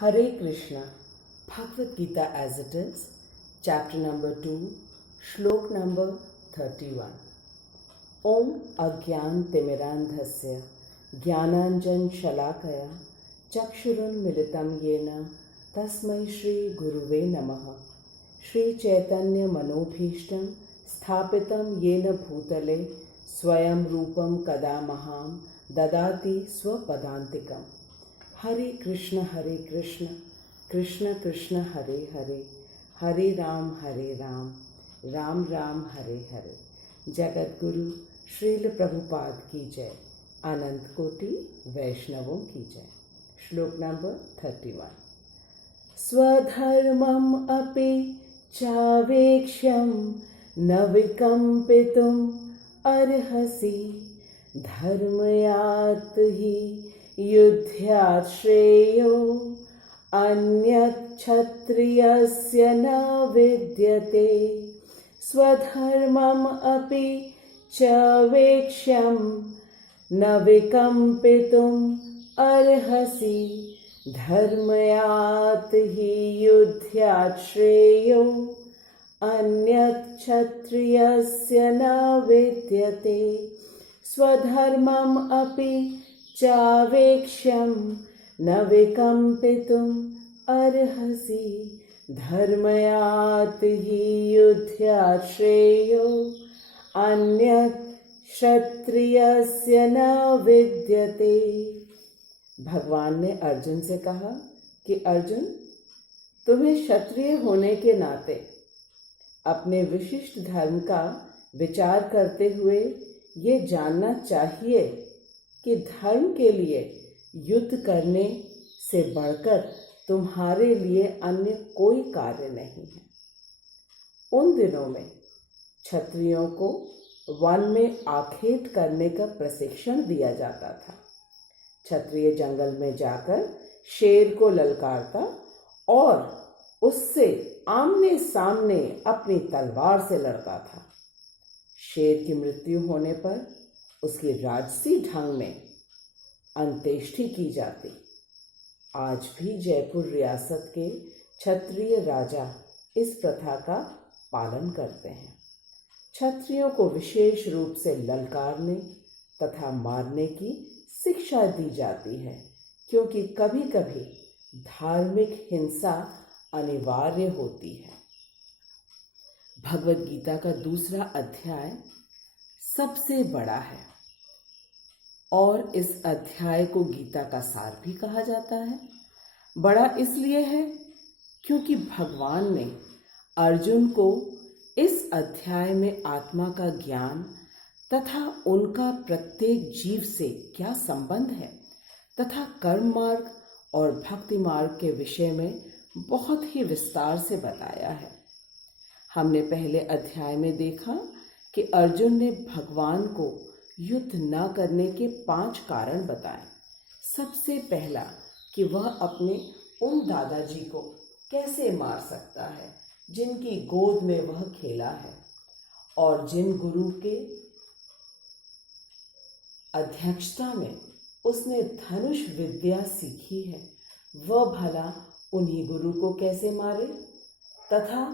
Hare Krishna, Bhagwat Gita as it is, chapter number 2, Shlok number 31. Om Agyan Timirandhasya Gyananjan Shalakaya Chakshurun Militam Yena Tasmai Shri Guruve Namaha Shri Chaitanya Manobhishtam Sthapitam Yena Bhutale Swayam Rupam Kadamaham Dadati Swapadantikam. Hare Krishna, Krishna Krishna, Hare Hare, Hare Ram, Ram Ram, Hare Hare. Jagat Guru Srila Prabhupada की जय, अनंत कोटि वैष्णवों की जय। श्लोक number 31। स्वधर्मम अपि चावेक्ष्यं न विकम्पितुम् अर्हसि, धर्मयात् हि युध्यात् श्रेयो अन्यत् क्षत्रियस्य न विद्यते। स्वधर्मम् अपि च वेक्ष्यं न विकम्पितुम् अर्हसि, धर्मयात् हि युध्यात् श्रेयो अन्यत् क्षत्रियस्य न विद्यते। स्वधर्मम् अपि च वेक्ष्यं न विकम्पितुम् अर्हसि, धर्मयात् हि युध्यात् श्रेयो अन्यत् क्षत्रियस्य न विद्यते। भगवान ने अर्जुन से कहा कि अर्जुन, तुम्हें क्षत्रिय होने के नाते अपने विशिष्ट धर्म का विचार करते हुए ये जानना चाहिए कि धर्म के लिए युद्ध करने से बढ़कर तुम्हारे लिए अन्य कोई कार्य नहीं है। उन दिनों में क्षत्रियों को वन में आखेट करने का प्रशिक्षण दिया जाता था। क्षत्रिय जंगल में जाकर शेर को ललकारता और उससे आमने सामने अपनी तलवार से लड़ता था। शेर की मृत्यु होने पर उसकी राजसी ढंग में अंत्येष्टि की जाती। आज भी जयपुर रियासत के क्षत्रिय राजा इस प्रथा का पालन करते हैं। क्षत्रियों को विशेष रूप से ललकारने तथा मारने की शिक्षा दी जाती है, क्योंकि कभी कभी धार्मिक हिंसा अनिवार्य होती है। भगवत गीता का दूसरा अध्याय सबसे बड़ा है और इस अध्याय को गीता का सार भी कहा जाता है। बड़ा इसलिए है क्योंकि भगवान ने अर्जुन को इस अध्याय में आत्मा का ज्ञान तथा उनका प्रत्येक जीव से क्या संबंध है तथा कर्म मार्ग और भक्ति मार्ग के विषय में बहुत ही विस्तार से बताया है। हमने पहले अध्याय में देखा कि अर्जुन ने भगवान को युद्ध न करने के 5 कारण बताए। सबसे पहला कि वह अपने उन दादाजी को कैसे मार सकता है जिनकी गोद में वह खेला है और जिन गुरु के अध्यक्षता में उसने धनुष विद्या सीखी है, वह भला उन्हीं गुरु को कैसे मारे तथा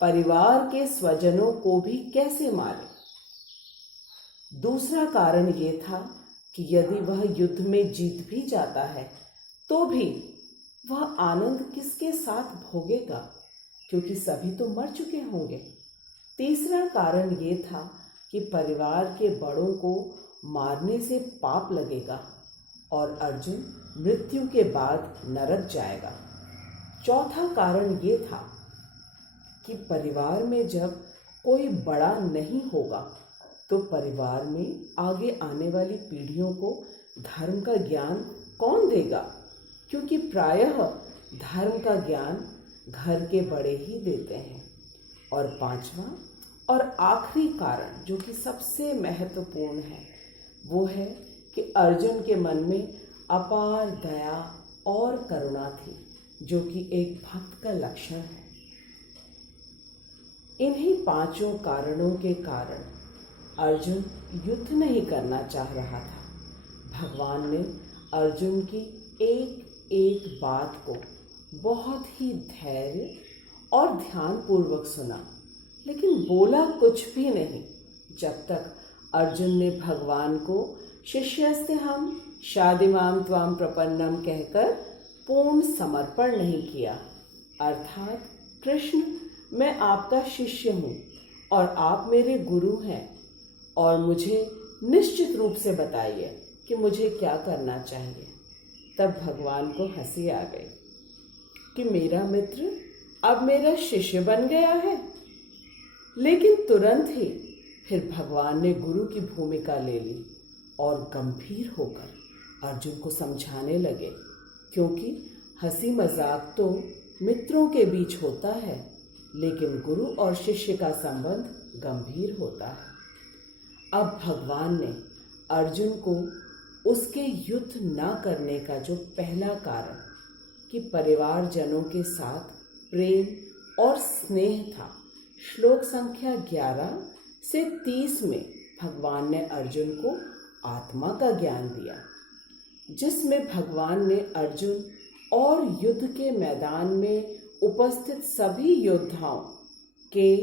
परिवार के स्वजनों को भी कैसे मारे। दूसरा कारण ये था कि यदि वह युद्ध में जीत भी जाता है तो भी वह आनंद किसके साथ भोगेगा, क्योंकि सभी तो मर चुके होंगे। तीसरा कारण ये था कि परिवार के बड़ों को मारने से पाप लगेगा और अर्जुन मृत्यु के बाद नरक जाएगा। चौथा कारण ये था कि परिवार में जब कोई बड़ा नहीं होगा तो परिवार में आगे आने वाली पीढ़ियों को धर्म का ज्ञान कौन देगा, क्योंकि प्रायः धर्म का ज्ञान घर के बड़े ही देते हैं। और पांचवा और आखिरी कारण जो कि सबसे महत्वपूर्ण है वो है कि अर्जुन के मन में अपार दया और करुणा थी, जो कि एक भक्त का लक्षण है। इन्हीं 5 कारणों के कारण अर्जुन युद्ध नहीं करना चाह रहा था। भगवान ने अर्जुन की एक एक बात को बहुत ही धैर्य और ध्यान पूर्वक सुना, लेकिन बोला कुछ भी नहीं जब तक अर्जुन ने भगवान को शिष्यस्ते हम शादिमाम त्वाम प्रपन्नम कहकर पूर्ण समर्पण नहीं किया। अर्थात कृष्ण, मैं आपका शिष्य हूँ और आप मेरे गुरु हैं और मुझे निश्चित रूप से बताइए कि मुझे क्या करना चाहिए। तब भगवान को हंसी आ गई कि मेरा मित्र अब मेरा शिष्य बन गया है। लेकिन तुरंत ही फिर भगवान ने गुरु की भूमिका ले ली और गंभीर होकर अर्जुन को समझाने लगे, क्योंकि हंसी मजाक तो मित्रों के बीच होता है, लेकिन गुरु और शिष्य का संबंध गंभीर होता है। अब भगवान ने अर्जुन को उसके युद्ध न करने का जो पहला कारण कि परिवारजनों के साथ प्रेम और स्नेह था, श्लोक संख्या 11 से 30 में भगवान ने अर्जुन को आत्मा का ज्ञान दिया, जिसमें भगवान ने अर्जुन और युद्ध के मैदान में उपस्थित सभी योद्धाओं के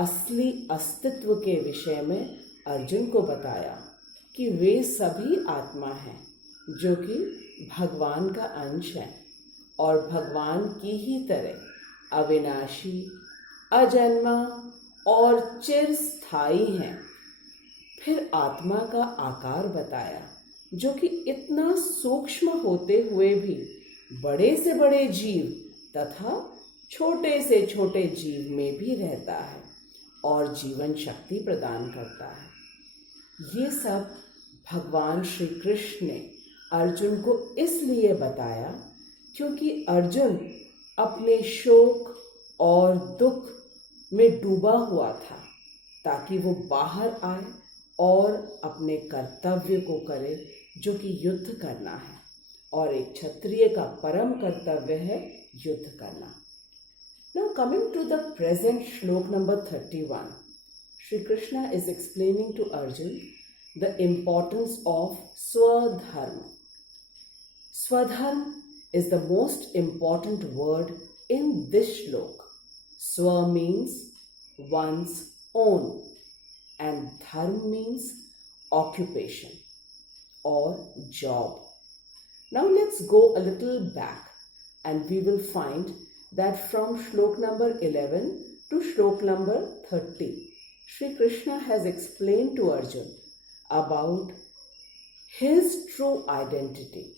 असली अस्तित्व के विषय में अर्जुन को बताया कि वे सभी आत्मा हैं जो कि भगवान का अंश हैं और भगवान की ही तरह अविनाशी, अजन्मा और चिरस्थायी हैं। फिर आत्मा का आकार बताया जो कि इतना सूक्ष्म होते हुए भी बड़े से बड़े जीव तथा छोटे से छोटे जीव में भी रहता है और जीवन शक्ति प्रदान करता है। ये सब भगवान श्री कृष्ण ने अर्जुन को इसलिए बताया क्योंकि अर्जुन अपने शोक और दुख में डूबा हुआ था, ताकि वो बाहर आए और अपने कर्तव्य को करे जो कि युद्ध करना है, और एक क्षत्रिय का परम कर्तव्य है युद्ध करना। Now coming to the present श्लोक number 31, Shri Krishna is explaining to Arjun the importance of swadharm. Swadharm is the most important word in this shlok. Swa means one's own and dharm means occupation or job. Now let's go a little back and we will find that from shlok number 11 to shlok number 30, Shri Krishna has explained to Arjun about his true identity,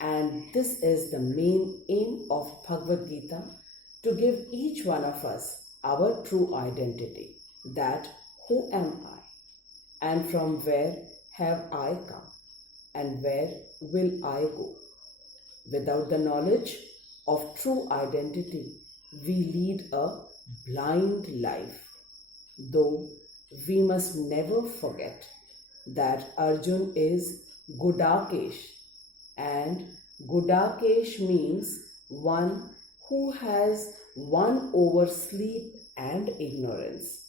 and this is the main aim of Bhagwat Gita, to give each one of us our true identity, that who am I and from where have I come and where will I go. Without the knowledge of true identity, we lead a blind life, though we must never forget that Arjun is Gudakesh, and Gudakesh means one who has won over sleep and ignorance.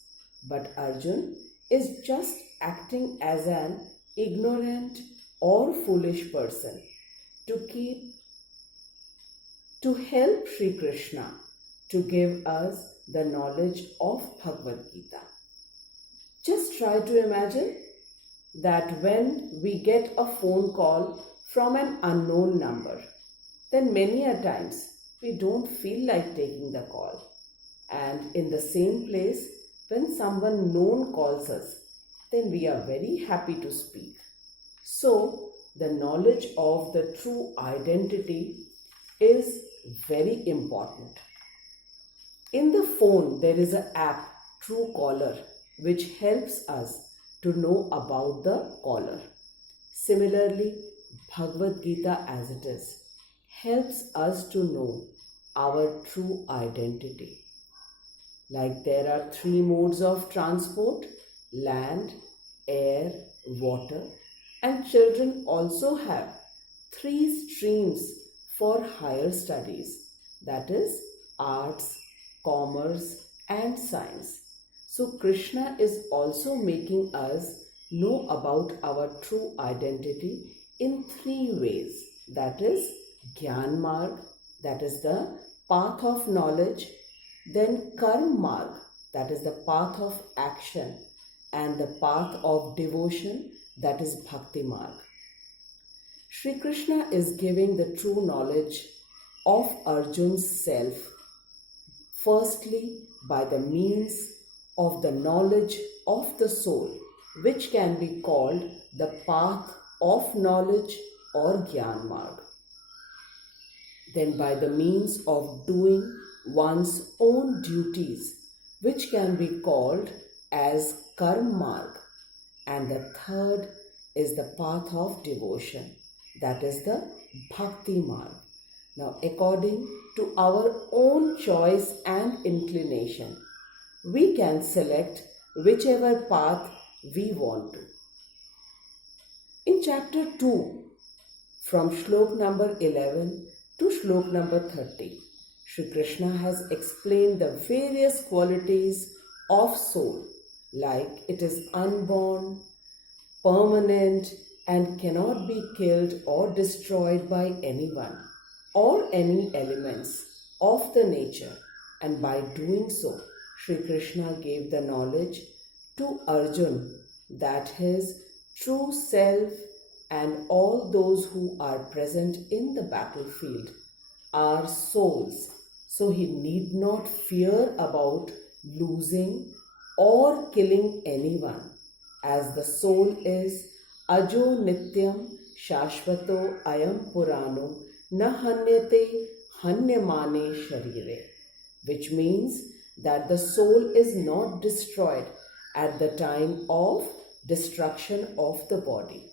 But Arjun is just acting as an ignorant or foolish person to help Shri Krishna to give us the knowledge of Bhagwat Gita. Just try to imagine that when we get a phone call from an unknown number, then many a times we don't feel like taking the call. And in the same place, when someone known calls us, then we are very happy to speak. So, the knowledge of the true identity is very important. In the phone, there is an app, Truecaller, which helps us to know about the caller. Similarly, Bhagavad Gita as it is helps us to know our true identity. Like there are 3 modes of transport: land, air, water, and children also have 3 streams for higher studies, that is arts, commerce, and science. So Krishna is also making us know about our true identity in 3 ways, that is Gyan Marg, that is the path of knowledge, then Karm Marg, that is the path of action, and the path of devotion, that is Bhakti Marg. Shri Krishna is giving the true knowledge of Arjun's self, firstly by the means of the knowledge of the soul, which can be called the path of knowledge or Gyan Marg. Then by the means of doing one's own duties, which can be called as Karm Marg. And the third is the path of devotion, that is the Bhakti Marg. Now, according to our own choice and inclination, we can select whichever path we want to. In chapter 2, from Shlok number 11 to Shlok number 30, Shri Krishna has explained the various qualities of soul, like it is unborn, permanent, and cannot be killed or destroyed by anyone or any elements of the nature. And by doing so, Shri Krishna gave the knowledge to Arjuna that his true self and all those who are present in the battlefield are souls. So he need not fear about losing or killing anyone, as the soul is Ajo Nityam Shashvato Ayam Purano Na Hanyate Hanyamane Sharire, which means that the soul is not destroyed at the time of destruction of the body.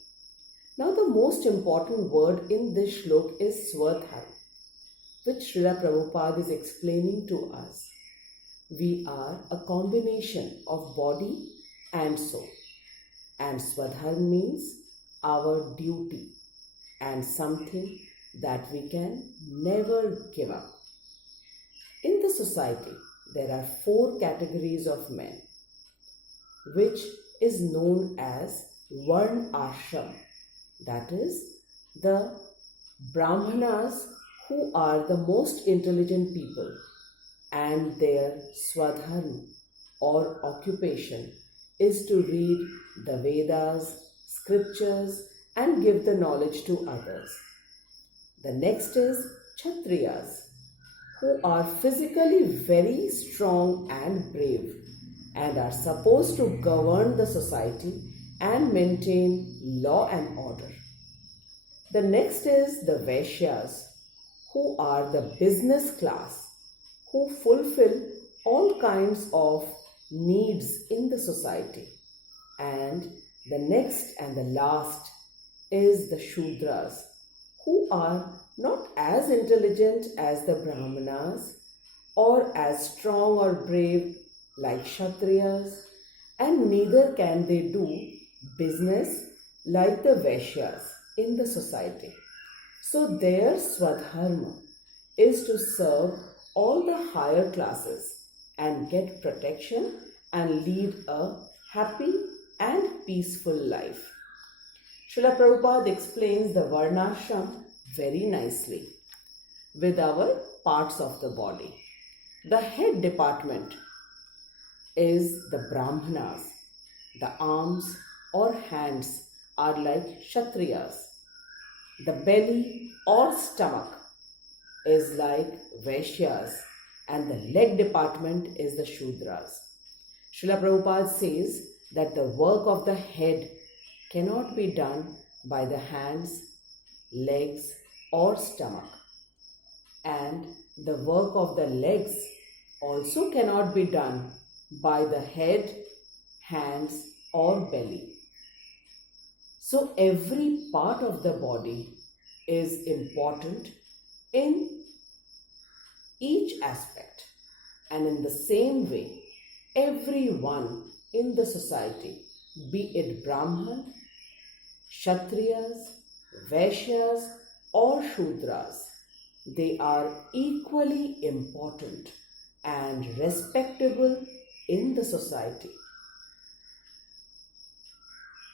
Now the most important word in this shlok is swadharm, which Srila Prabhupada is explaining to us. We are a combination of body and soul. And swadharm means our duty and something that we can never give up. In the society, there are 4 categories of men, which is known as varnashram. That is, the Brahmanas, who are the most intelligent people, and their swadharm or occupation is to read the Vedas, scriptures, and give the knowledge to others. The next is kshatriyas, who are physically very strong and brave and are supposed to govern the society and maintain law and order. The next is the Vaishyaas, who are the business class, who fulfill all kinds of needs in the society. And the next and the last is the Shudras, who are not as intelligent as the Brahmanas or as strong or brave like Kshatriyas, and neither can they do business like the Vaishyas in the society. So their swadharma is to serve all the higher classes and get protection and lead a happy and peaceful life. Srila Prabhupada explains the varnashram very nicely with our parts of the body. The head department is the Brahmanas. The arms or hands are like Kshatriyas. The belly or stomach is like Vaishyas, and the leg department is the Shudras. Srila Prabhupada says that the work of the head cannot be done by the hands, legs, or stomach, and the work of the legs also cannot be done by the head, hands, or belly. So every part of the body is important in each aspect, and in the same way, everyone in the society, be it Brahman, Kshatriyas, Vaishyas, or Shudras, they are equally important and respectable in the society.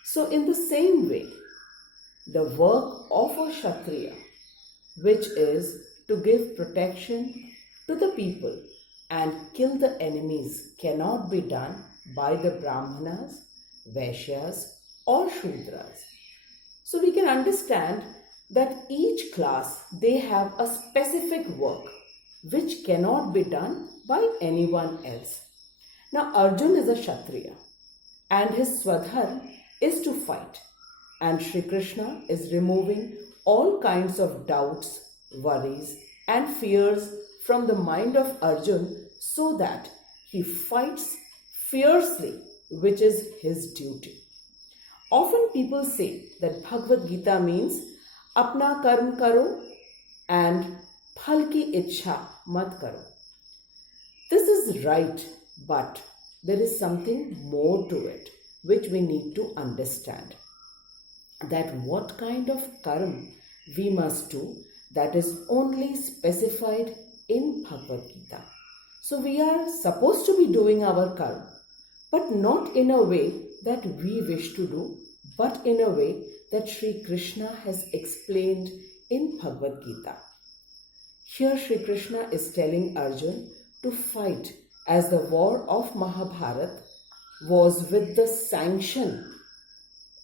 So in the same way, the work of a Kshatriya, which is to give protection to the people and kill the enemies cannot be done by the Brahmanas, Vaishyas or Shudras. So we can understand that each class, they have a specific work which cannot be done by anyone else. Now Arjuna is a Kshatriya and his swadharm is to fight, and Shri Krishna is removing all kinds of doubts, worries and fears from the mind of Arjuna so that he fights fiercely, which is his duty. Often people say that Bhagwat Gita means apna karm karo and phal ki ichha mat karo. This is right, but there is something more to it which we need to understand. That what kind of karma we must do, that is only specified in Bhagwat Gita. So we are supposed to be doing our karma, but not in a way that we wish to do, but in a way that Sri Krishna has explained in Bhagwat Gita. Here Sri Krishna is telling Arjuna to fight, as the war of Mahabharata was with the sanction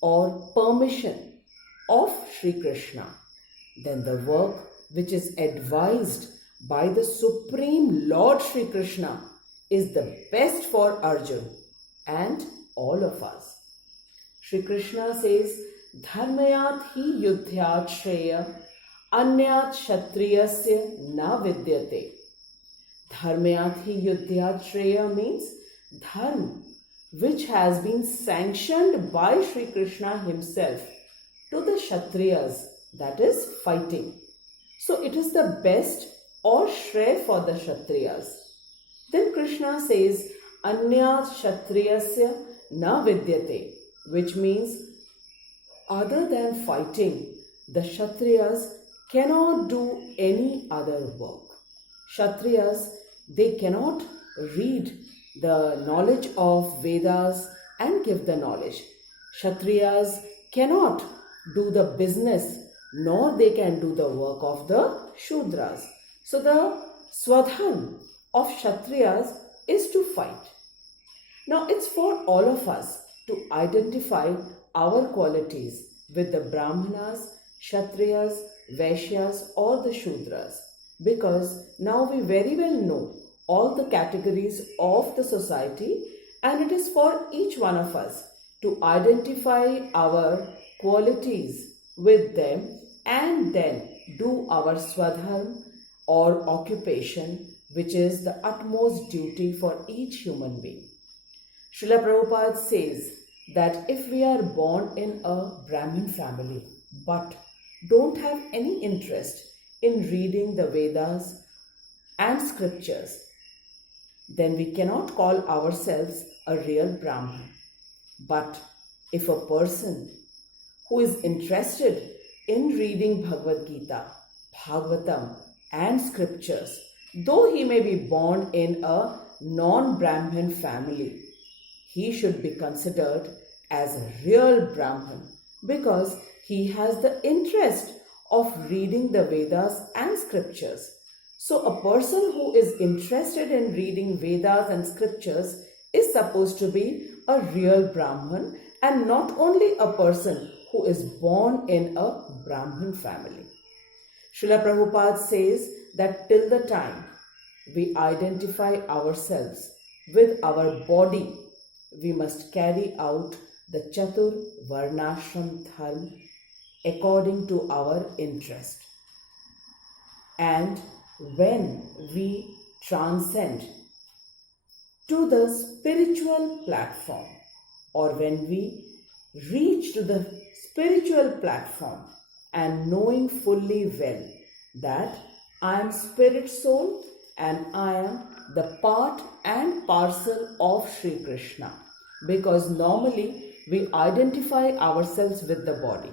or permission of Sri Krishna. Then the work which is advised by the Supreme Lord Sri Krishna is the best for Arjuna and all of us. Sri Krishna says, Dharmayat hi yudhyat shreya anyat kshatriyasya na vidyate. Dharmayat hi yudhyat shreya means dharma which has been sanctioned by Sri Krishna himself to the Kshatriyas, that is fighting. So it is the best or shray for the Kshatriyas. Then Krishna says, Anyat kshatriyasya na vidyate, which means other than fighting, the Kshatriyas cannot do any other work. Kshatriyas, they cannot read the knowledge of Vedas and give the knowledge. Kshatriyas cannot do the business, nor they can do the work of the Shudras. So the swadharm of Kshatriyas is to fight. Now it's for all of us to identify our qualities with the Brahmanas, Kshatriyas, Vaishyas or the Shudras, because now we very well know all the categories of the society, and it is for each one of us to identify our qualities with them and then do our swadharm or occupation, which is the utmost duty for each human being. SRILA Prabhupada says that if we are born in a Brahmin family but don't have any interest in reading the Vedas and scriptures, then we cannot call ourselves a real Brahmin. But if a person who is interested in reading Bhagwat Gita, Bhagavatam and scriptures, though he may be born in a non-Brahmin family, he should be considered as a real Brahmin because he has the interest of reading the Vedas and scriptures. So a person who is interested in reading Vedas and scriptures is supposed to be a real Brahmin and not only a person who is born in a Brahmin family. Srila Prabhupada says that till the time we identify ourselves with our body, we must carry out the Chatur, varnashram, dharma according to our interest. And when we transcend to the spiritual platform, or when we reach to the spiritual platform and knowing fully well that I am spirit soul and I am the part and parcel of Sri Krishna, because normally we identify ourselves with the body.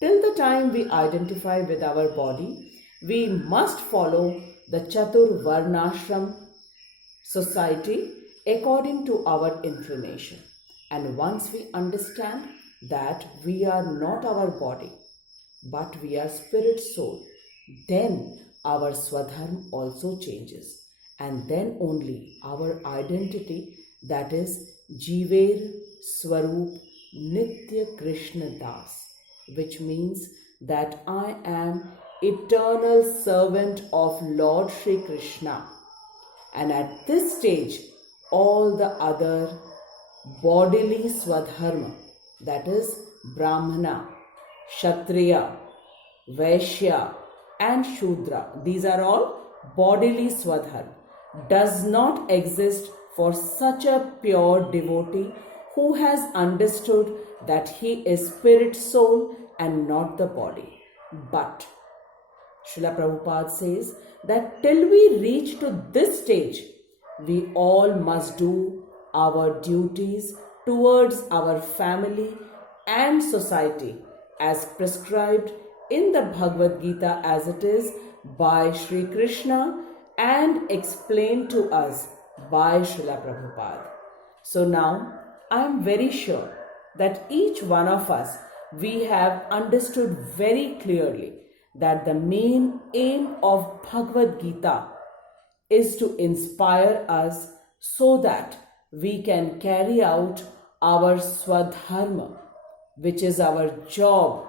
Till the time we identify with our body, we must follow the Chatur varnashram society according to our inclination. And once we understand that we are not our body, but we are spirit soul, then our swadharm also changes, and then only our identity, that is Jiver Swarup Nitya Krishna Das, which means that I am eternal servant of Lord Shri Krishna. And at this stage, all the other bodily swadharma, that is Brahmana, Kshatriya, Vaishya and Shudra, these are all bodily swadharma, does not exist for such a pure devotee who has understood that he is spirit soul and not the body. But Srila Prabhupada says that till we reach to this stage, we all must do our duties towards our family and society as prescribed in the Bhagwat Gita as it is by Shri Krishna and explained to us by Srila Prabhupada. So now I am very sure that each one of us, we have understood very clearly that the main aim of Bhagwat Gita is to inspire us so that we can carry out our swadharma, which is our job,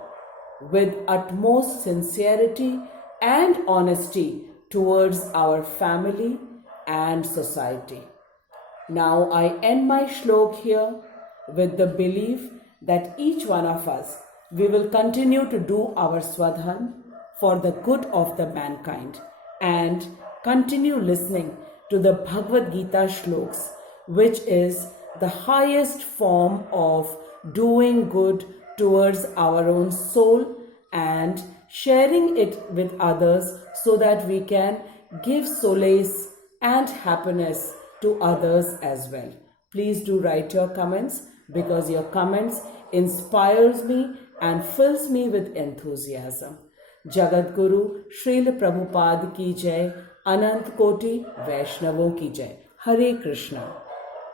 with utmost sincerity and honesty towards our family and society. Now I end my shlok here with the belief that each one of us, we will continue to do our swadharma for the good of the mankind and continue listening to the Bhagavad Gita shloks, which is the highest form of doing good towards our own soul and sharing it with others so that we can give solace and happiness to others as well. Please do write your comments because your comments inspires me and fills me with enthusiasm. Jagat Guru Srila Prabhupada ki jai, Anant Koti Vaishnavon ki jai. Hare Krishna.